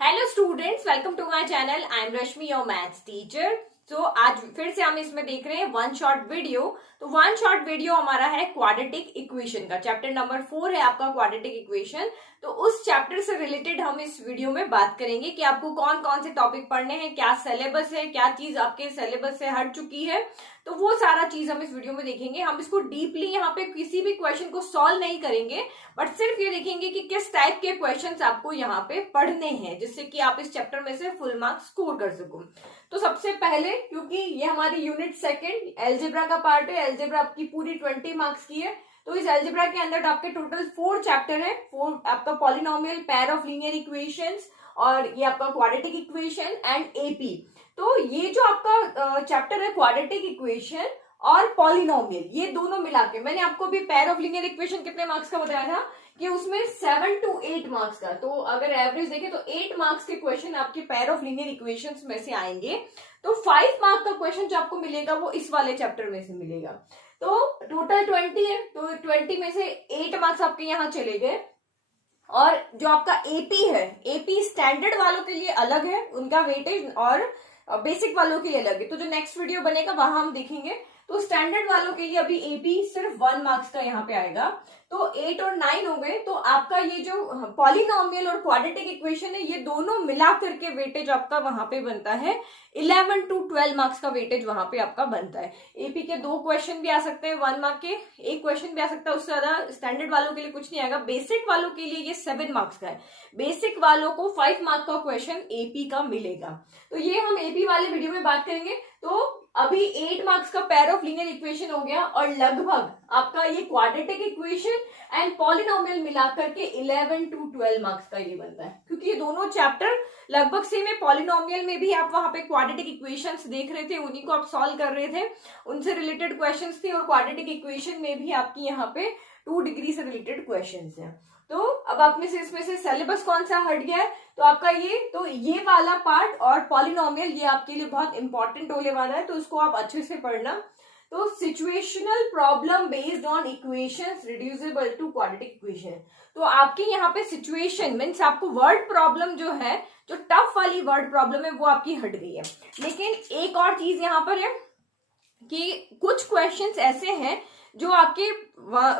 Hello students, welcome to my channel. I am Rashmi, your maths teacher. तो आज फिर से हम इसमें देख रहे हैं वन शॉट वीडियो। तो वन शॉट वीडियो हमारा है क्वाड्रेटिक इक्वेशन का। चैप्टर नंबर 4 है आपका क्वाड्रेटिक इक्वेशन। तो उस चैप्टर से रिलेटेड हम इस वीडियो में बात करेंगे कि आपको कौन कौन से टॉपिक पढ़ने हैं, क्या सिलेबस है, क्या चीज आपके सिलेबस से हट चुकी है। तो वो सारा चीज हम इस वीडियो में देखेंगे। हम इसको डीपली यहाँ पे किसी भी क्वेश्चन को सॉल्व नहीं करेंगे, बट सिर्फ ये देखेंगे कि किस टाइप के क्वेश्चंस आपको यहाँ पे पढ़ने हैं, जिससे कि आप इस चैप्टर में से फुल मार्क्स स्कोर कर सको। तो सबसे पहले, क्योंकि ये हमारी यूनिट सेकंड एल्जेब्रा का पार्ट है, एल्जेब्रा आपकी पूरी 20 मार्क्स की है। तो इस एल्जेब्रा के अंदर आपके टोटल 4 चैप्टर है। 4 आपका polynomial, pair of linear equations, और ये आपका क्वाड्रेटिक इक्वेशन एंड एपी। तो ये जो आपका चैप्टर है क्वाड्रेटिक इक्वेशन और पॉलिनोमियल, ये दोनों मिला के, मैंने आपको भी पेयर ऑफ लीनियर इक्वेशन कितने मार्क्स का बताया था कि उसमें 7 to 8 मार्क्स का। तो अगर एवरेज देखें तो 8 मार्क्स के क्वेश्चन आपके पेयर ऑफ लीनियर इक्वेशंस में से आएंगे। तो 5 मार्क्स का क्वेश्चन जो आपको मिलेगा वो इस वाले चैप्टर में से मिलेगा। तो टोटल 20 है, तो 20 में से 8 मार्क्स आपके यहाँ चले गए। और जो आपका एपी है, एपी स्टैंडर्ड वालों के लिए अलग है उनका वेटेज, और बेसिक वालों के लिए अलग है। तो जो नेक्स्ट वीडियो बनेगा वहां हम देखेंगे। तो स्टैंडर्ड वालों के लिए अभी एपी सिर्फ 1 मार्क्स का यहाँ पे आएगा। तो 8 और 9 हो गए। तो आपका ये जो पॉलिनोमियल और क्वाड्रेटिक इक्वेशन है, ये दोनों मिला करके वेटेज आपका वहां पे बनता है 11 to 12 मार्क्स का वेटेज वहां पे आपका बनता है। एपी के 2 क्वेश्चन भी आ सकते हैं 1 मार्क के, 1 क्वेश्चन भी आ सकता है, उससे ज्यादा स्टैंडर्ड वालों के लिए कुछ नहीं आएगा। बेसिक वालों के लिए ये 7 मार्क्स का है। बेसिक वालों को 5 मार्क का क्वेश्चन एपी का मिलेगा। तो ये हम एपी वाले वीडियो में बात करेंगे। तो अभी 8 मार्क्स का पेयर ऑफ लीनियर इक्वेशन हो गया, और लगभग आपका ये क्वाड्रेटिक इक्वेशन एंड पॉलिनोमियल मिलाकर के 11 to 12 मार्क्स का ये बनता है, क्योंकि ये दोनों चैप्टर लगभग सेम है। पॉलिनोमियल में भी आप वहां पे क्वाड्रेटिक इक्वेशंस देख रहे थे, उन्हीं को आप सॉल्व कर रहे थे, उनसे रिलेटेड क्वेश्चंस थे। और क्वाड्रेटिक इक्वेशन में भी आपकी यहाँ पे 2 डिग्री से रिलेटेड क्वेश्चंस हैं। तो अब आप में से इसमें से सिलेबस कौन सा हट गया है, तो आपका ये वाला पार्ट और पॉलिनोमियल, ये आपके लिए बहुत इंपॉर्टेंट होने वाला है, तो उसको आप अच्छे से पढ़ना। तो situational problem based on equations reducible to quadratic equation. तो आपके यहाँ पे सिचुएशन मीन्स आपको वर्ड प्रॉब्लम जो है, जो टफ वाली वर्ड प्रॉब्लम है, वो आपकी हट गई है। लेकिन एक और चीज यहाँ पर है कि कुछ क्वेश्चंस ऐसे हैं जो आपके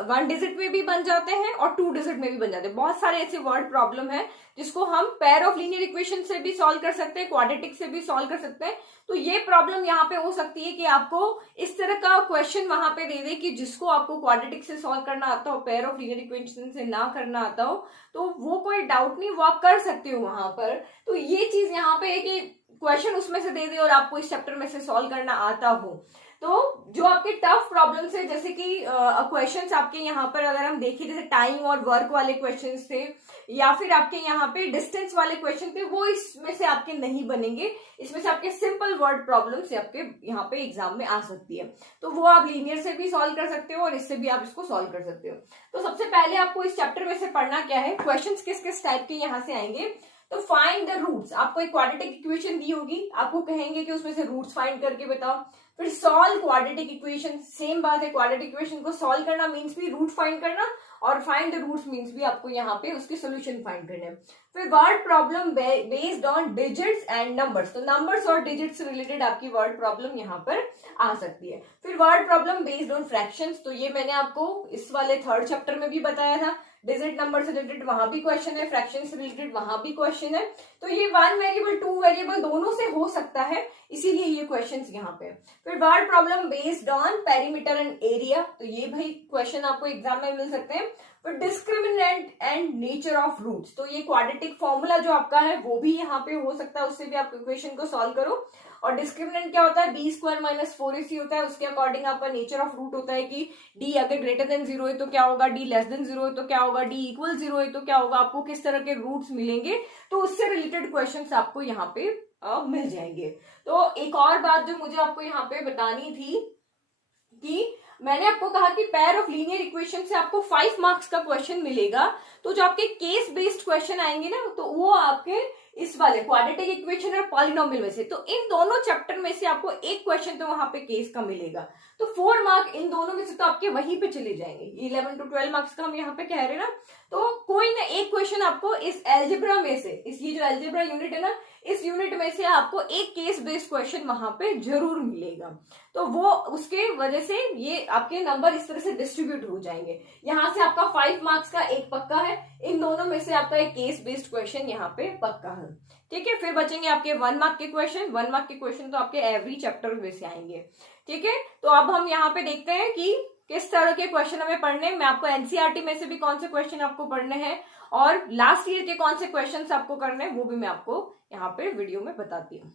1 डिजिट में भी बन जाते हैं और 2 डिजिट में भी बन जाते हैं। बहुत सारे ऐसे वर्ड प्रॉब्लम है जिसको हम पेयर ऑफ लीनियर इक्वेशन से भी सॉल्व कर सकते हैं, क्वाड्रेटिक से भी सॉल्व कर सकते हैं। तो ये प्रॉब्लम यहाँ पे हो सकती है कि आपको इस तरह का क्वेश्चन वहां पे दे दे कि जिसको आपको क्वाड्रेटिक से सॉल्व करना आता हो, पेयर ऑफ लीनियर इक्वेशन से ना करना आता हो, तो वो कोई डाउट नहीं, वो आप कर सकते हो वहां पर। तो ये चीज यहाँ पे है कि क्वेश्चन उसमें से दे दे और आपको इस चैप्टर में से सॉल्व करना आता हो। तो जो आपके टफ प्रॉब्लम्स है, जैसे कि क्वेश्चंस आपके यहाँ पर अगर हम देखें, जैसे टाइम और वर्क वाले क्वेश्चंस थे, या फिर आपके यहाँ पे डिस्टेंस वाले क्वेश्चन थे, वो इसमें से आपके नहीं बनेंगे। इसमें से आपके सिंपल वर्ड प्रॉब्लम्स आपके यहाँ पे एग्जाम में आ सकती है। तो वो आप लीनियर से भी सॉल्व कर सकते हो और इससे भी आप इसको सॉल्व कर सकते हो। तो सबसे पहले आपको इस चैप्टर में से पढ़ना क्या है, क्वेश्चन किस किस टाइप के यहाँ से आएंगे। तो फाइंड द रूट्स, आपको एक क्वाड्रेटिक इक्वेशन दी होगी, आपको कहेंगे कि उसमें से रूट्स फाइंड करके बताओ। फिर सॉल्व क्वाड्रेटिक इक्वेशन, सेम बात है, क्वाड्रेटिक इक्वेशन को सॉल्व करना मींस भी रूट फाइंड करना, और फाइंड द रूट्स मींस भी आपको यहाँ पे उसके सोल्यूशन फाइंड करने। फिर word problem based on digits and numbers, तो नंबर्स और डिजिट्स से रिलेटेड आपकी वर्ड प्रॉब्लम यहाँ पर आ सकती है। फिर word problem based on fractions, तो ये मैंने आपको इस वाले 3rd चैप्टर में भी बताया था। डिजिट नंबर से रिलेटेड वहां भी क्वेश्चन है, फ्रैक्शन से रिलेटेड वहां भी क्वेश्चन है। तो ये 1 वेरिएबल 2 वेरिएबल दोनों से हो सकता है, इसीलिए ये क्वेश्चंस यहाँ पे। फिर word problem based on perimeter and area, तो ये भाई क्वेश्चन आपको एग्जाम में मिल सकते हैं। फिर discriminant and nature of roots, तो ये क्वाड्रेटिक फॉर्मूला जो आपका है वो भी यहाँ पे हो सकता है, उससे भी आप इक्वेशन को सॉल्व करो। और डिस्क्रिमिनेंट क्या होता है, b² - 4ac होता है, उसके अकॉर्डिंग आपका नेचर ऑफ रूट होता है कि d अगर ग्रेटर देन 0 है तो क्या होगा, d लेस देन 0 है तो क्या होगा, d इक्वल 0 है तो क्या होगा, आपको किस तरह के रूट्स मिलेंगे। तो उससे रिलेटेड क्वेश्चंस आपको यहाँ पे मिल जाएंगे। तो एक और बात जो मुझे आपको यहाँ पे बतानी थी कि मैंने आपको कहा कि पेयर ऑफ लीनियर इक्वेशन से आपको 5 मार्क्स का क्वेश्चन मिलेगा। तो जो आपके केस बेस्ड क्वेश्चन आएंगे ना, तो वो आपके इस वाले क्वाड्रेटिक इक्वेशन और पॉलिनोमियल में से, तो इन दोनों चैप्टर में से आपको एक क्वेश्चन तो वहां पे केस का मिलेगा, तो 4 मार्क इन दोनों में से तो आपके वहीं पे चले जाएंगे। 11 to 12 मार्क्स का हम यहाँ पे कह रहे हैं ना, तो कोई ना एक क्वेश्चन आपको इस एल्जेब्रा में से, इस ये जो एल्जेब्रा यूनिट है ना, इस यूनिट में से आपको एक केस बेस्ड क्वेश्चन वहां पे जरूर मिलेगा। तो वो उसके वजह से ये आपके नंबर इस तरह से डिस्ट्रीब्यूट हो जाएंगे। यहाँ से आपका 5 मार्क्स का एक पक्का है, इन दोनों में से आपका एक केस बेस्ड क्वेश्चन यहाँ पे पक्का है। ठीक है, फिर बचेंगे आपके 1 मार्क के क्वेश्चन। 1 मार्क के क्वेश्चन तो आपके एवरी चैप्टर में से आएंगे। ठीक है, तो अब हम यहाँ पे देखते हैं कि किस तरह के क्वेश्चन हमें पढ़ने हैं। मैं आपको एनसीईआरटी में से भी कौन से क्वेश्चन आपको पढ़ने हैं और लास्ट ईयर के कौन से क्वेश्चंस आपको करने हैं वो भी मैं आपको यहाँ पे वीडियो में बताती हूँ।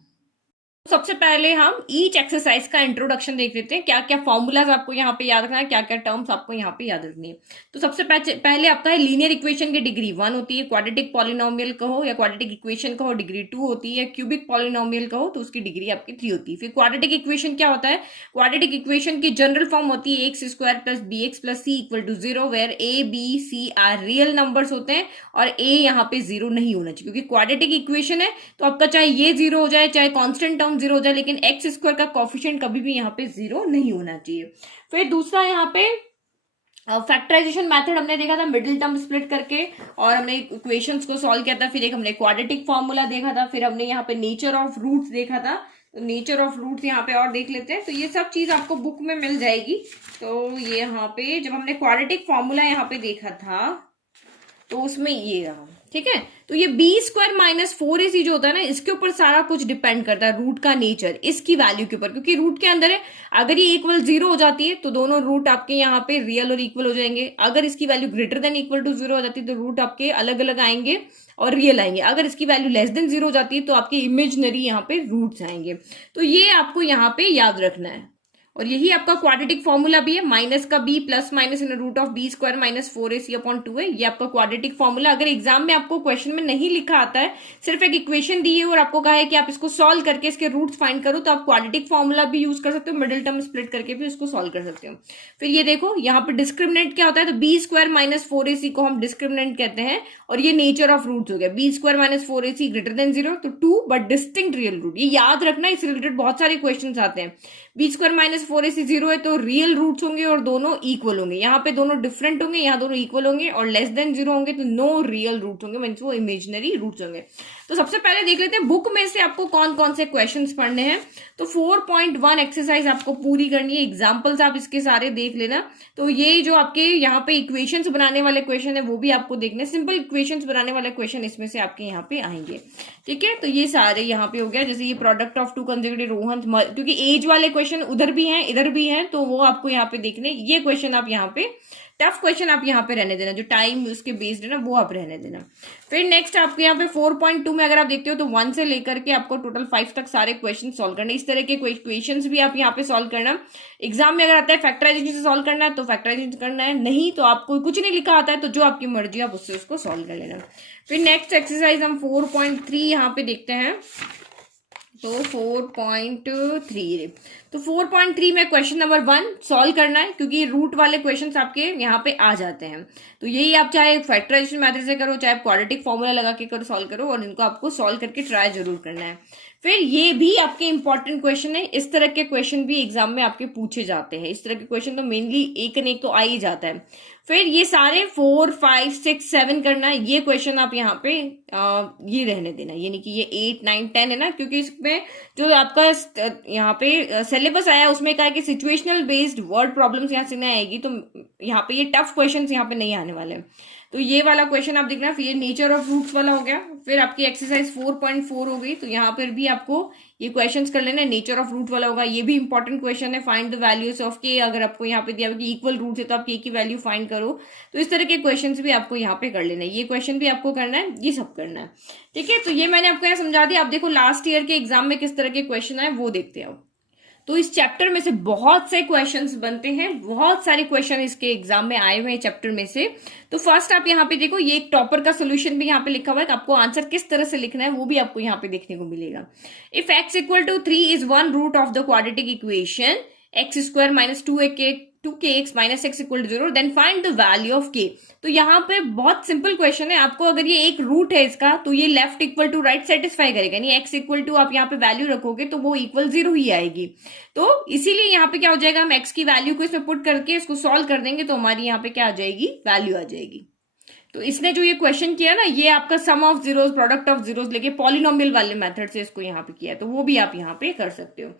सबसे पहले हम ईच एक्सरसाइज का इंट्रोडक्शन देख लेते हैं, क्या क्या फॉर्मूलाज आपको यहाँ पे याद रखना है, क्या क्या टर्म्स आपको यहाँ पे याद रखनी है। तो सबसे पहले आपका है लीनियर इक्वेशन की डिग्री 1 होती है, क्वाड्रेटिक पॉलिनोमियल कहो या क्वाड्रेटिक इक्वेशन कहो डिग्री 2 होती है, क्यूबिक पॉलिनोमियल कहो तो उसकी डिग्री आपकी 3 होती है। फिर क्वाड्रेटिक इक्वेशन क्या होता है, क्वाड्रेटिक इक्वेशन की जनरल फॉर्म होती है X square plus B X plus C equal to 0, where A B C are real numbers होते हैं और ए यहाँ पे 0 नहीं होना चाहिए, क्योंकि क्वाड्रेटिक इक्वेशन है तो आपका चाहे ये 0 हो जाए चाहे कॉन्स्टेंट टर्म 0 हो जाए, लेकिन एक्स स्क्वायर का कोफिशिएंट कभी भी यहाँ पे 0 नहीं होना चाहिए। फिर दूसरा यहाँ पे फैक्टराइजेशन मेथड हमने देखा था, मिडिल टर्म स्प्लिट करके, और हमने इक्वेशंस को सॉल्व किया था। फिर एक हमने क्वाड्रेटिक फॉर्मूला देखा था, फिर हमने यहाँ पे नेचर ऑफ रूट्स देखा था। तो नेचर ऑफ रूट्स यहाँ पे और देख लेते हैं, तो ये सब चीज आपको बुक में मिल जाएगी। तो ये यहाँ पे जब हमने क्वाड्रेटिक फॉर्मूला यहाँ पे देखा था तो उसमें ये रहा। ठीक है, तो ये बी स्क्वायर माइनस 4ac जो होता है ना, इसके ऊपर सारा कुछ डिपेंड करता है, रूट का नेचर इसकी वैल्यू के ऊपर, क्योंकि रूट के अंदर है। अगर ये इक्वल 0 हो जाती है तो दोनों रूट आपके यहाँ पे रियल और इक्वल हो जाएंगे। अगर इसकी value greater than equal to 0 हो जाती है तो रूट आपके अलग अलग आएंगे और रियल आएंगे। अगर इसकी वैल्यू लेस देन 0 हो जाती है तो आपके इमेजिनरी यहाँ पे रूट्स आएंगे। तो ये आपको यहाँ पे याद रखना है, और यही आपका क्वाड्रेटिक फॉर्मूला भी है, माइनस का B plus minus in root of B square minus 4ac upon 2 है। ये आपका क्वाड्रेटिक फॉर्मूला। अगर एग्जाम में आपको क्वेश्चन में नहीं लिखा आता है, सिर्फ एक इक्वेशन दी है और आपको कहा है कि आप इसको सॉल्व करके इसके रूट्स फाइंड करो, तो आप क्वाड्रेटिक फॉर्मूला भी यूज कर सकते हो, मिडिल टर्म स्प्लिट करके भी उसको सॉल्व कर सकते हो। फिर ये देखो यहाँ पे डिस्क्रिमिनेंट क्या होता है, तो बी स्क्वायर माइनस 4ac को हम डिस्क्रिमिनेंट कहते हैं, और ये नेचर ऑफ रूट्स हो गया। B square minus 4ac greater than 0 तो 2 बट डिस्टिंक्ट रियल रूट, ये याद रखना, इससे रिलेटेड बहुत सारे क्वेश्चन आते हैं। बी स्क्वायर माइनस 4ac 0 है तो रियल रूट्स होंगे और दोनों इक्वल होंगे, यहाँ पे दोनों डिफरेंट होंगे, यहाँ दोनों इक्वल होंगे, और लेस देन 0 होंगे तो नो रियल रूट्स होंगे, मींस वो इमेजिनरी रूट्स होंगे। तो सबसे पहले देख लेते हैं बुक में से आपको कौन कौन से क्वेश्चंस पढ़ने हैं। तो 4.1 एक्सरसाइज आपको पूरी करनी है, एग्जाम्पल्स आप इसके सारे देख लेना। तो ये जो आपके यहाँ पे इक्वेशंस बनाने वाले क्वेश्चन है वो भी आपको देखने, सिंपल इक्वेशंस बनाने वाले क्वेश्चन इसमें से आपके यहाँ पे आएंगे। ठीक है, तो ये सारे यहाँ पे हो गया, जैसे ये प्रोडक्ट ऑफ 2 कंसेक्यूटिव रोहन, क्योंकि एज वाले क्वेश्चन उधर भी हैं इधर भी हैं, तो वो आपको यहाँ पे देखने। ये क्वेश्चन आप यहाँ पे टफ क्वेश्चन आप यहाँ पे रहने देना, जो टाइम उसके बेस्ड है ना वो आप रहने देना। फिर नेक्स्ट आपके यहाँ पे 4.2 में अगर आप देखते हो तो 1 से लेकर के आपको टोटल 5 तक सारे क्वेश्चन सॉल्व करने। इस तरह के क्वेश्चंस भी आप यहाँ पे सॉल्व करना। एग्जाम में अगर आता है फैक्टराइजेशन से सॉल्व करना है तो फैक्टराइजेशन करना है, नहीं तो आपको कुछ नहीं लिखा आता है तो जो आपकी मर्जी आप उससे उसको सॉल्व कर लेना। फिर नेक्स्ट एक्सरसाइज हम 4.3 यहाँ पे देखते हैं। तो 4.3 तो 4.3 में क्वेश्चन नंबर 1 सॉल्व करना है, क्योंकि रूट वाले क्वेश्चंस आपके यहाँ पे आ जाते हैं। तो यही आप चाहे फैक्टराइजेशन मेथड से करो चाहे क्वाड्रेटिक फॉर्मूला लगा के करो, सॉल्व करो, और इनको आपको सॉल्व करके ट्राई जरूर करना है। फिर ये भी आपके इंपॉर्टेंट क्वेश्चन है, इस तरह के क्वेश्चन भी एग्जाम में आपके पूछे जाते हैं। इस तरह के क्वेश्चन तो मेनली एक न एक तो आ ही जाता है। फिर ये सारे 4, 5, 6, 7 करना है। ये क्वेश्चन आप यहाँ पे ये रहने देना, यानी कि ये 8, 9, 10 है ना, क्योंकि इसमें जो आपका यहाँ पे सिलेबस आया उसमें कहा है कि सिचुएशनल बेस्ड वर्ड प्रॉब्लम्स यहाँ से नहीं आएगी, तो यहाँ पे ये टफ क्वेश्चन यहाँ पे नहीं आने वाले हैं। तो ये वाला क्वेश्चन आप देखना। फिर ये नेचर ऑफ रूट्स वाला हो गया। फिर आपकी एक्सरसाइज 4.4 हो गई, तो यहाँ पर भी आपको ये क्वेश्चंस कर लेना। नेचर ऑफ रूट वाला होगा, ये भी इंपॉर्टेंट क्वेश्चन है। फाइंड द वैल्यूज ऑफ के, अगर आपको यहाँ पे दिया हुआ कि इक्वल रूट है तो आप के की वैल्यू फाइंड करो। तो इस तरह के क्वेश्चंस भी आपको यहाँ पे कर लेना है। ये क्वेश्चन भी आपको करना है, ये सब करना है। ठीक है, तो ये मैंने आपको यहाँ समझा दिया। आप देखो लास्ट ईयर के एग्जाम में किस तरह के क्वेश्चन आए वो देखते हैं। तो इस चैप्टर में से बहुत से क्वेश्चंस बनते हैं, बहुत सारे क्वेश्चन इसके एग्जाम में आए हुए हैं चैप्टर में से। तो फर्स्ट आप यहाँ पे देखो, ये एक टॉपर का सोल्यूशन भी यहाँ पे लिखा हुआ है, आपको आंसर किस तरह से लिखना है वो भी आपको यहाँ पे देखने को मिलेगा। If x equal to 3 is 1 root of the quadratic equation, X square minus 2 के 2kx minus X equal to 0, then find the value of k। तो यहाँ पे बहुत सिंपल क्वेश्चन है, आपको अगर ये एक रूट है इसका तो ये left equal to right satisfy करेगा, यानी x इक्वल टू आप यहाँ पे वैल्यू रखोगे तो वो इक्वल 0 ही आएगी। तो इसीलिए यहाँ पे क्या हो जाएगा, हम x की वैल्यू को इसमें पुट करके इसको सॉल्व कर देंगे तो हमारी यहाँ पे क्या आ जाएगी, वैल्यू आ जाएगी। तो इसने जो ये क्वेश्चन किया ना, ये आपका sum of zeros, product of zeros लेके पॉलिनोमियल वाले मेथड से इसको यहाँ पे किया, तो वो भी आप यहाँ पे कर सकते हो।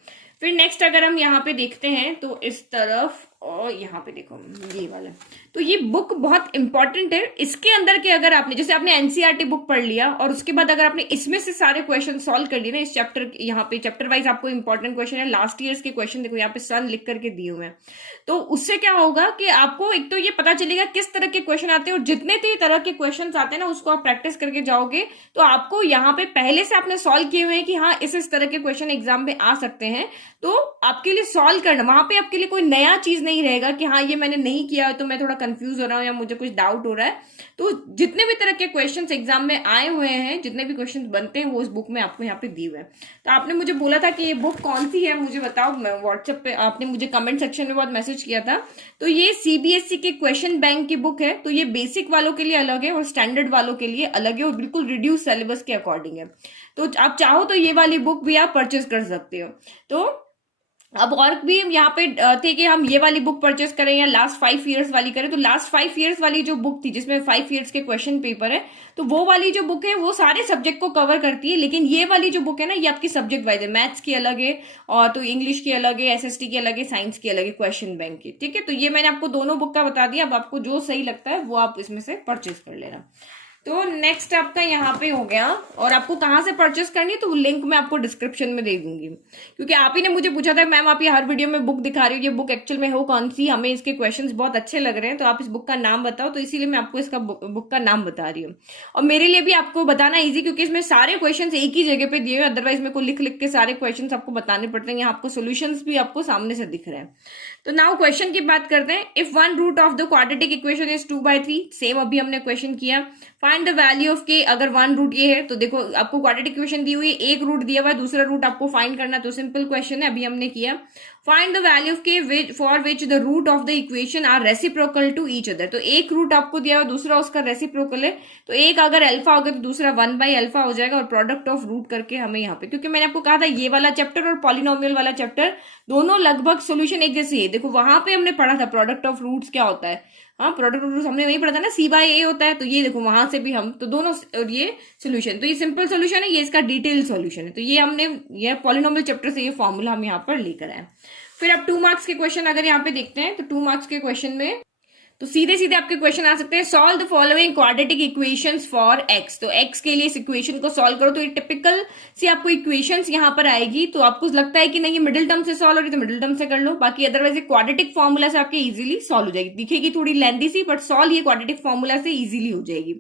फिर नेक्स्ट अगर हम यहाँ पे देखते हैं तो इस तरफ, और यहाँ पे देखो ये वाला, तो ये बुक बहुत इंपॉर्टेंट है। इसके अंदर के अगर आपने, जैसे आपने एनसीईआरटी बुक पढ़ लिया और उसके बाद अगर आपने इसमें से सारे क्वेश्चन सॉल्व कर लिए ना, इस चैप्टर, यहाँ पे चैप्टर वाइज आपको इंपॉर्टेंट क्वेश्चन है, लास्ट ईयर्स के क्वेश्चन देखो यहाँ पे सन लिख करके दिए हुए हैं, तो उससे क्या होगा कि आपको एक तो ये पता चलेगा किस तरह के क्वेश्चन आते हैं, और जितने भी तरह के क्वेश्चन आते हैं ना उसको आप प्रैक्टिस करके जाओगे तो आपको यहाँ पे पहले से आपने सॉल्व किए हुए हैं कि हाँ इस तरह के क्वेश्चन एग्जाम में आ सकते हैं, तो आपके लिए सॉल्व करना, वहां पे आपके लिए कोई नया चीज नहीं रहेगा कि हाँ ये मैंने नहीं किया तो मैं थोड़ा कंफ्यूज हो रहा हूँ या मुझे कुछ डाउट हो रहा है। तो जितने भी तरह के क्वेश्चंस एग्जाम में आए हुए हैं, जितने भी क्वेश्चंस बनते हैं वो इस बुक में आपको यहाँ पे दिए हुए हैं। तो आपने मुझे बोला था कि ये बुक कौन सी है मुझे बताओ, व्हाट्सएप पे आपने मुझे कमेंट सेक्शन में बहुत मैसेज किया था। तो ये सीबीएसई के क्वेश्चन बैंक की बुक है, तो ये बेसिक वालों के लिए अलग है और स्टैंडर्ड वालों के लिए अलग है और बिल्कुल रिड्यूस सिलेबस के अकॉर्डिंग है। तो आप चाहो तो ये वाली बुक भी आप परचेज कर सकते हो। तो अब और भी यहाँ पे थे कि हम ये वाली बुक परचेस करें या लास्ट 5 ईयर्स वाली करें, तो लास्ट 5 ईयर्स वाली जो बुक थी जिसमें 5 ईयर्स के क्वेश्चन पेपर है, तो वो वाली जो बुक है वो सारे सब्जेक्ट को कवर करती है, लेकिन ये वाली जो बुक है ना ये आपकी सब्जेक्ट वाइज है, मैथ्स की अलग है और तो इंग्लिश की अलग है, एसएसटी की अलग है, साइंस की अलग है, क्वेश्चन बैंक की। ठीक है, तो ये मैंने आपको दोनों बुक का बता दिया, अब आपको जो सही लगता है वो आप इसमें से परचेस कर लेना। तो नेक्स्ट आपका यहाँ पे हो गया, और आपको कहाँ से परचेस करनी है तो लिंक मैं आपको डिस्क्रिप्शन में दे दूंगी, क्योंकि आप ही ने मुझे पूछा था मैम आप ये हर वीडियो में बुक दिखा रही हो, ये बुक एक्चुअल में हो कौन सी, हमें इसके क्वेश्चंस बहुत अच्छे लग रहे हैं तो आप इस बुक का नाम बताओ, तो इसीलिए मैं आपको इसका बुक का नाम बता रही हूँ। और मेरे लिए भी आपको बताना ईजी, क्योंकि इसमें सारे क्वेश्चन एक ही जगह पे दिए हुए, अदरवाइज मेरे को लिख लिख के सारे क्वेश्चन आपको बताने पड़ते हैं, यहाँ आपको सोल्यूशन भी आपको सामने से दिख रहे हैं। तो नाउ क्वेश्चन की बात करते हैं। If one root of the quadratic equation is 2/3, same अभी हमने क्वेश्चन किया। फाइंड द वैल्यू ऑफ के, अगर वन रूट ये है तो देखो आपको क्वाड्रेटिक इक्वेशन दी हुई है, एक रूट दिया हुआ है, दूसरा रूट आपको फाइंड करना, तो सिंपल क्वेश्चन है, अभी हमने किया। Find the value of K for which the root of the equation are reciprocal to each other, तो एक रूट आपको दिया हुआ, दूसरा उसका रेसिप्रोकल है, तो एक अगर अल्फा होगा तो दूसरा 1/अल्फा हो जाएगा, और प्रोडक्ट ऑफ रूट करके हमें यहाँ पे, क्योंकि मैंने आपको कहा था ये वाला चैप्टर और पॉलिनोमियल वाला चैप्टर दोनों लगभग सोल्यूशन एक जैसे है। देखो वहां पे हमने पढ़ा था प्रोडक्ट ऑफ रूट्स क्या होता है, हाँ प्रोडक्ट ऑफ रूट्स हमने वही पढ़ा था ना, C/A होता है, तो ये देखो वहां से भी हम तो दोनों, और ये सोल्यूशन, तो ये सिंपल सोल्यूशन है, ये इसका डिटेल सोल्यूशन है, तो ये हमने ये पॉलिनोमियल चैप्टर से ये फॉर्मूला हम यहाँ पर लेकर आए। फिर अब 2 मार्क्स के क्वेश्चन अगर यहाँ पे देखते हैं तो 2 मार्क्स के क्वेश्चन में तो सीधे सीधे आपके क्वेश्चन आ सकते हैं। Solve the following quadratic equations for x, तो एक्स के लिए इस इक्वेशन को सॉल्व करो, तो ये टिपिकल सी आपको इक्वेशंस यहाँ पर आएगी, तो आपको लगता है कि नहीं ये मिडिल टर्म से सॉल्व हो रही तो मिडिल टर्म से कर लो, बाकी अदरवाइज ये क्वाड्रेटिक फॉर्मूला से आपके इजीली सॉल्व हो जाएगी, दिखेगी थोड़ी लेंथी सी बट सॉल्व ये क्वाड्रेटिक फॉर्मूला से इजीली हो जाएगी।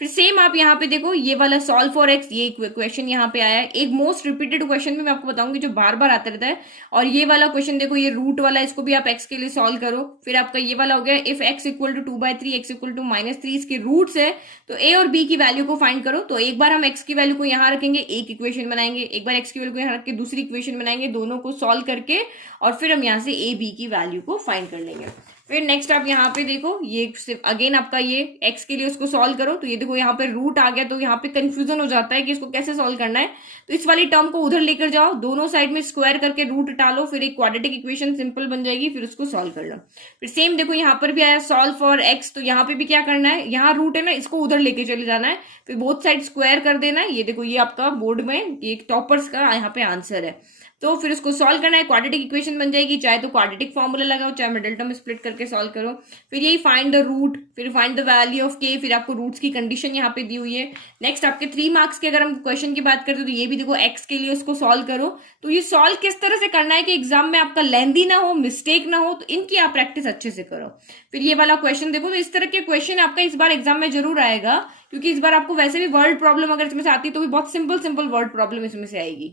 फिर सेम आप यहाँ पे देखो ये वाला सॉल्व फॉर एक्स, ये क्वेश्चन यहाँ पे आया है, एक मोस्ट रिपीटेड क्वेश्चन भी मैं आपको बताऊंगी जो बार बार आता रहता है, और ये वाला क्वेश्चन देखो ये रूट वाला, इसको भी आप एक्स के लिए सॉल्व करो। फिर आपका ये वाला हो गया if X equal to 2/3 X equal to -3, इसके रूट्स है तो ए और बी की वैल्यू को फाइंड करो, तो एक बार हम एक्स की वैल्यू को यहाँ रखेंगे, एक इक्वेशन बनाएंगे, एक बार एक्स की वैल्यू को यहाँ रख के दूसरी इक्वेशन बनाएंगे, दोनों को सॉल्व करके और फिर हम यहाँ से ए बी की वैल्यू को फाइंड कर लेंगे। फिर नेक्स्ट आप यहाँ पे देखो ये सिर्फ अगेन आपका ये एक्स के लिए उसको सॉल्व करो, तो ये देखो यहाँ पे रूट आ गया, तो यहाँ पे कंफ्यूजन हो जाता है कि इसको कैसे सॉल्व करना है, तो इस वाली टर्म को उधर लेकर जाओ, दोनों साइड में स्क्वायर करके रूट डालो, फिर एक क्वाड्रेटिक इक्वेशन सिंपल बन जाएगी, फिर उसको सॉल्व कर लो। फिर सेम देखो यहाँ पर भी आया सॉल्व फॉर एक्स, तो यहाँ पे भी क्या करना है, यहाँ रूट है ना इसको उधर लेके चले जाना है, फिर बोथ साइड स्क्वायर कर देना है, ये देखो ये आपका बोर्ड में एक टॉपर्स का यहाँ पे आंसर है, तो फिर उसको सॉल्व करना है, क्वाड्रेटिक इक्वेशन बन जाएगी, चाहे तो क्वाड्रेटिक फॉर्मूला लगाओ चाहे मिडिल टर्म स्प्लिट करके सॉल्व करो। फिर यही फाइंड द रूट, फिर फाइंड द वैल्यू ऑफ के, फिर आपको रूट्स की कंडीशन यहाँ पे दी हुई है। नेक्स्ट आपके 3 मार्क्स के अगर हम क्वेश्चन की बात करते तो ये भी देखो एक्स के लिए उसको सॉल्व करो, तो ये सॉल्व किस तरह से करना है कि एग्जाम में आपका लेंथी ना हो, मिस्टेक ना हो, तो इनकी आप प्रैक्टिस अच्छे से करो। फिर ये वाला क्वेश्चन देखो, तो इस तरह के क्वेश्चन आपका इस बार एग्जाम में जरूर आएगा, क्योंकि इस बार आपको वैसे भी वर्ड प्रॉब्लम अगर इसमें से आती है तो भी बहुत सिंपल वर्ड प्रॉब्लम इसमें से आएगी।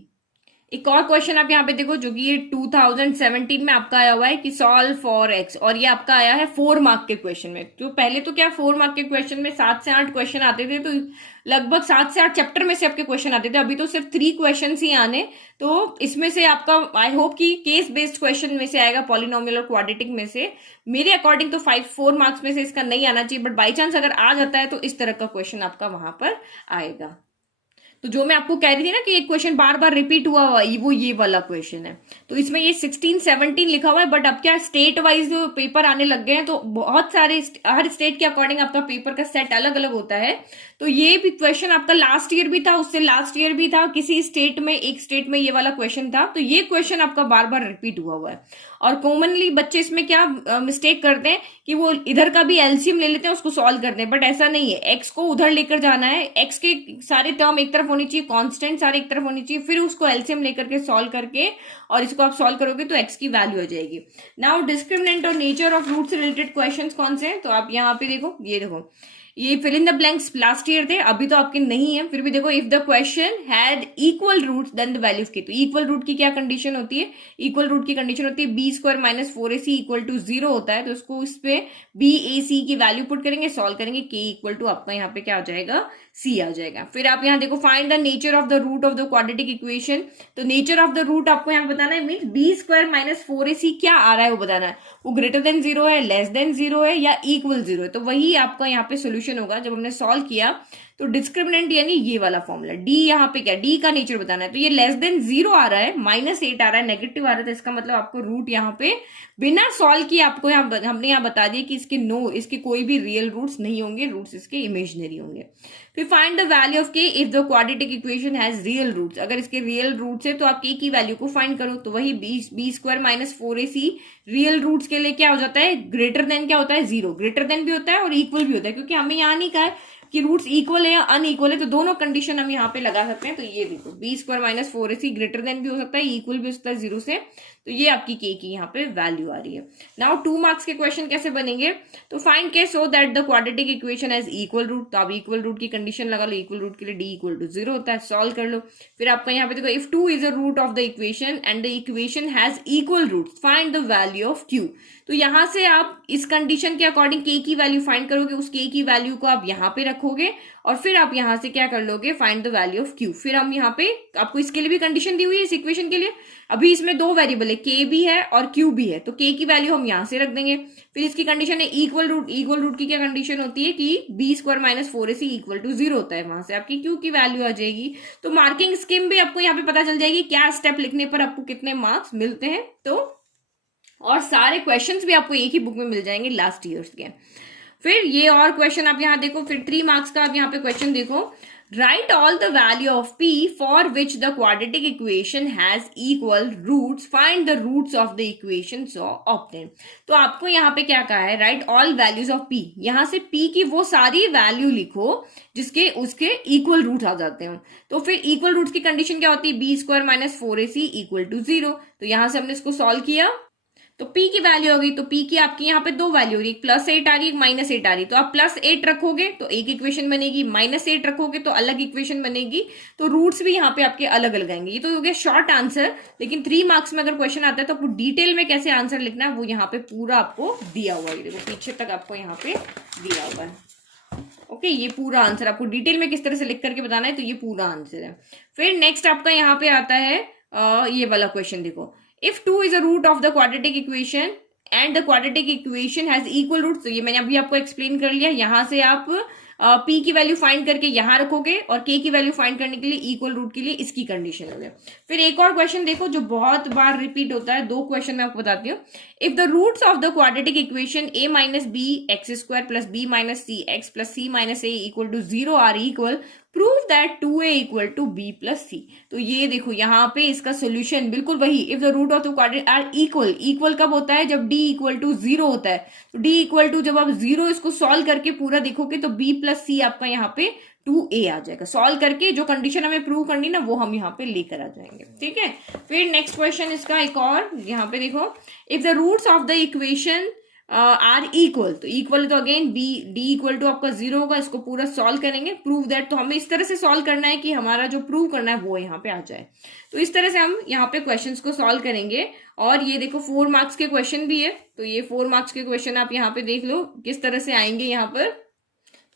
एक और क्वेश्चन आप यहाँ पे देखो जो कि ये 2017 में आपका आया हुआ है कि सॉल्व फॉर एक्स, और ये आपका आया है 4 मार्क के क्वेश्चन में। तो पहले तो क्या 4 मार्क के क्वेश्चन में 7 से 8 क्वेश्चन आते थे, तो लगभग 7 से 8 चैप्टर में से आपके क्वेश्चन आते थे। अभी तो सिर्फ 3 क्वेश्चन ही आने, तो इसमें से आपका आई होप कि केस बेस्ड क्वेश्चन में से आएगा, पॉलिनोमियल और क्वाड्रेटिक में से। मेरे अकॉर्डिंग तो 4 मार्क्स में से इसका नहीं आना चाहिए, बट बाई चांस अगर आ जाता है तो इस तरह का क्वेश्चन आपका वहां पर आएगा। तो जो मैं आपको कह रही थी ना कि एक क्वेश्चन बार बार रिपीट हुआ हुआ, वो ये वाला क्वेश्चन है। तो इसमें ये 16-17 लिखा हुआ है, बट अब क्या स्टेट वाइज पेपर आने लग गए हैं, तो बहुत सारे हर स्टेट के अकॉर्डिंग आपका पेपर का सेट अलग अलग होता है। तो ये भी क्वेश्चन आपका लास्ट ईयर भी था, उससे लास्ट ईयर भी था, किसी स्टेट में, एक स्टेट में ये वाला क्वेश्चन था। तो ये क्वेश्चन आपका बार बार रिपीट हुआ हुआ है। और कॉमनली बच्चे इसमें क्या मिस्टेक करते हैं कि वो इधर का भी एलसीएम ले लेते हैं, उसको सॉल्व करते हैं, बट ऐसा नहीं है। एक्स को उधर लेकर जाना है, एक्स के सारे टर्म एक तरफ होनी चाहिए, कांस्टेंट सारे एक तरफ होनी चाहिए, फिर उसको एलसीएम लेकर के सॉल्व करके, और इसको आप सॉल्व करोगे तो एक्स की वैल्यू आ जाएगी। नाउ डिस्क्रिमिनेंट और नेचर ऑफ रूट से रिलेटेड क्वेश्चंस कौन से हैं, तो आप यहाँ पे देखो, ये देखो, ये fill in the blanks last year थे, अभी तो आपके नहीं है, फिर भी देखो, if the question had equal roots then the value of K. तो इक्वल रूट की क्या कंडीशन होती है, इक्वल रूट की कंडीशन होती है B square minus 4ac equal to 0 होता है। तो उसको इस पे बी ए सी की वैल्यू पुट करेंगे, सॉल्व करेंगे, के इक्वल टू आपका यहाँ पे क्या आ जाएगा, सी आ जाएगा। फिर आप यहाँ देखो, find the nature of the root of the quadratic equation. तो नेचर ऑफ द रूट आपको यहाँ बताना है, means B square minus 4ac क्या आ रहा है वो बताना है, वो ग्रेटर देन 0 है, लेस देन 0 है, या इक्वल 0 है। तो वही आपका यहाँ पे सोल्यूशन होगा जब हमने सॉल्व किया। तो डिस्क्रिमिनेंट यानी ये वाला फॉर्मूला, डी यहाँ पे क्या, डी का नेचर बताना है। तो ये लेस देन 0 आ रहा है, -8 आ रहा है, नेगेटिव आ रहा है, तो इसका मतलब आपको रूट यहाँ पे बिना सॉल्व किए आपको हमने यहाँ बता दिया कि इसके कोई भी रियल रूट्स नहीं होंगे, रूट्स इसके इमेजिनरी होंगे। फिर find the value of K if the quadratic equation has real roots. अगर इसके रियल रूट्स है तो आप के की वैल्यू को फाइंड करो। तो वही B square minus 4ac real roots के लिए क्या हो जाता है, ग्रेटर देन क्या होता है, 0, ग्रेटर देन भी होता है और इक्वल भी होता है, क्योंकि हमें यहाँ नहीं कहा है कि रूट्स इक्वल है या अनइक्वल है, तो दोनों कंडीशन हम यहाँ पे लगा सकते हैं। तो ये देखो, B square minus 4ac greater than भी हो सकता है, इक्वल भी हो सकता है 0 से। तो ये आपकी के की यहाँ पे वैल्यू आ रही है। नाउ 2 मार्क्स के क्वेश्चन कैसे बनेंगे, तो find K so that the quadratic equation has equal root. तो आप इक्वल रूट की कंडीशन लगा लो, इक्वल रूट के लिए डी इक्वल टू 0 होता है, सॉल्व कर लो। फिर आपका यहाँ पे देखो, if 2 is a root of the equation and the equation has equal root, find the value of Q. तो यहां से आप इस कंडीशन के अकॉर्डिंग के की वैल्यू फाइंड करोगे, उस के की वैल्यू को आप यहाँ पे रखोगे, और फिर आप यहां से क्या कर लोगे, find the value of Q. फिर हम यहाँ पे, आपको इसके लिए भी कंडीशन दी हुई है इस इक्वेशन के लिए, अभी इसमें 2 वेरिएबल है, के भी है और क्यू भी है, तो के की वैल्यू हम यहां से रख देंगे। फिर इसकी कंडीशन है इक्वल रूट, इक्वल रूट की क्या कंडीशन होती है कि B square minus 4ac equal to 0 होता है, वहां से आपकी क्यू की वैल्यू आ जाएगी। तो मार्किंग स्कीम भी आपको यहाँ पे पता चल जाएगी, क्या स्टेप लिखने पर आपको कितने मार्क्स मिलते हैं। तो और सारे क्वेश्चंस भी आपको एक ही बुक में मिल जाएंगे लास्ट ईयर्स के। फिर ये और क्वेश्चन आप यहाँ देखो, फिर 3 मार्क्स का आप यहाँ पे क्वेश्चन देखो, write all the value of p for which the quadratic equation has equal roots, find the roots of the equation so obtain. तो आपको यहाँ पे क्या कहा है, write all values of p, यहाँ से p की वो सारी वैल्यू लिखो जिसके उसके इक्वल रूट आ जाते हो। तो फिर इक्वल रूट्स की कंडीशन क्या होती है, B square minus 4ac equal to 0। तो यहां से हमने इसको सॉल्व किया, तो p की वैल्यू हो गई, तो p की आपकी यहाँ पे 2 वैल्यू हो रही है, +8 आ रही है, -8 आ रही है। तो आप +8 रखोगे तो एक इक्वेशन बनेगी, -8 रखोगे तो अलग इक्वेशन बनेगी। तो रूट्स भी यहाँ पे आपके अलग अलग आएंगे। ये तो हो गया शॉर्ट आंसर, लेकिन 3 मार्क्स में अगर क्वेश्चन आता है तो आपको डिटेल में कैसे आंसर लिखना है वो यहाँ पे पूरा आपको दिया हुआ है। देखो पीछे तक आपको यहाँ पे दिया हुआ है। ओके, ये पूरा आंसर आपको डिटेल में किस तरह से लिख करके बताना है, तो ये पूरा आंसर है। फिर नेक्स्ट आपका यहाँ पे आता है ये वाला क्वेश्चन, देखो, if 2 is a root of the quadratic equation and the quadratic equation has equal roots, तो ये मैंने अभी आपको एक्सप्लेन कर लिया। यहां से आप p की वैल्यू फाइंड करके यहां रखोगे और k की वैल्यू फाइंड करने के लिए इक्वल रूट के लिए इसकी कंडीशन है। फिर एक और क्वेश्चन देखो जो बहुत बार रिपीट होता है, 2 क्वेश्चन मैं आपको बताती हूँ। If the roots of the quadratic equation a minus B X square plus B minus C X plus C minus A equal to 0 are equal, prove that 2a equal to b plus C. तो ये देखो यहाँ पे इसका solution बिल्कुल वही, if the root of the quadratic are equal, equal कब होता है, जब d इक्वल टू 0 होता है। तो d इक्वल टू जब आप 0 इसको सॉल्व करके पूरा देखोगे तो b प्लस सी आपका यहाँ पे 2a आ जाएगा। सॉल्व करके जो कंडीशन हमें प्रूव करनी ना वो हम यहाँ पे लेकर आ जाएंगे, ठीक है। फिर नेक्स्ट क्वेश्चन इसका एक और यहाँ पे देखो, if the roots of the equation are equal, तो इक्वल तो again B D equal to आपका 0 होगा, इसको पूरा सॉल्व करेंगे, प्रूव दैट। तो हमें इस तरह से सॉल्व करना है कि हमारा जो प्रूव करना है वो यहाँ पे आ जाए। तो इस तरह से हम यहाँ पे क्वेश्चंस को सॉल्व करेंगे। और ये देखो 4 मार्क्स के क्वेश्चन भी है, तो ये 4 मार्क्स के क्वेश्चन आप यहाँ पे देख लो किस तरह से आएंगे यहाँ पर।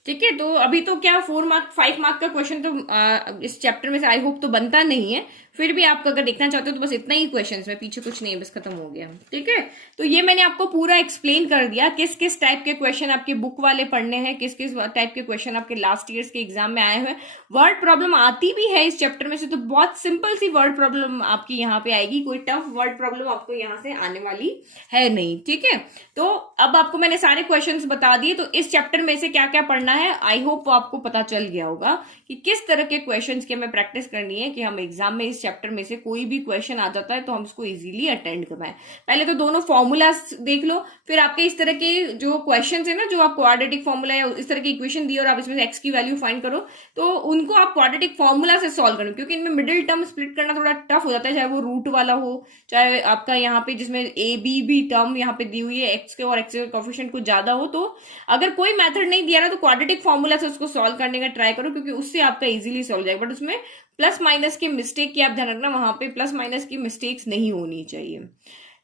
ठीक है, तो अभी तो क्या 4 मार्क 5 मार्क का क्वेश्चन तो इस चैप्टर में से आई होप तो बनता नहीं है, फिर भी आप अगर देखना चाहते हो तो बस इतना ही क्वेश्चंस में, पीछे कुछ नहीं है, बस खत्म हो गया। ठीक है, तो ये मैंने आपको पूरा एक्सप्लेन कर दिया किस किस टाइप के क्वेश्चन आपके बुक वाले पढ़ने हैं, किस किस टाइप के क्वेश्चन आपके लास्ट ईयर्स के एग्जाम में आए हुए। वर्ड प्रॉब्लम आती भी है इस चैप्टर में से, तो बहुत सिंपल सी वर्ड प्रॉब्लम आपकी यहाँ पे आएगी, कोई टफ वर्ड प्रॉब्लम आपको यहाँ से आने वाली है नहीं। ठीक है, तो अब आपको मैंने सारे क्वेश्चंस बता दिए, तो इस चैप्टर में से क्या क्या पढ़ना है आई होप आपको पता चल गया होगा कि किस तरह के क्वेश्चंस की हमें प्रैक्टिस करनी है कि हम एग्जाम में इस चैप्टर में से कोई भी क्वेश्चन आ जाता है तो हम उसको इजीली अटेंड करवाएं। पहले तो दोनों फॉर्मूलाज देख लो, फिर आपके इस तरह के जो क्वेश्चंस है ना, जो आप क्वाड्रेटिक फॉर्मूला या इस तरह की इक्वेशन दी और आप इसमें से एक्स की वैल्यू फाइंड करो, तो उनको आप क्वाड्रेटिक फॉर्मूला से सॉल्व करो, क्योंकि इनमें मिडिल टर्म स्प्लिट करना थोड़ा टफ हो जाता है, चाहे वो रूट वाला हो, चाहे आपका यहाँ पे जिसमें ए बी भी टर्म यहाँ पे दी हुई है एक्स के और एक्स के कोएफिशिएंट कुछ ज्यादा हो, तो अगर कोई मेथड नहीं दिया ना तो क्वाड्रेटिक फॉर्मूला से उसको सॉल्व करने का ट्राई करो, क्योंकि उससे आपका इजीली सॉल्व जाएगा। बट उसमें प्लस माइनस की मिस्टेक की आप ध्यान रखना, वहां पे प्लस माइनस की मिस्टेक्स नहीं होनी चाहिए।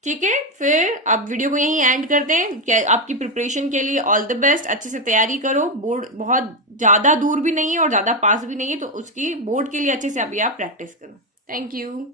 ठीक है, फिर आप वीडियो को यहीं एंड करते हैं। आपकी प्रिपरेशन के लिए ऑल द बेस्ट, अच्छे से तैयारी करो। बोर्ड बहुत ज्यादा दूर भी नहीं है और ज्यादा पास भी नहीं है, तो उसकी बोर्ड के लिए अच्छे से अभी आप प्रैक्टिस करो। Thank you.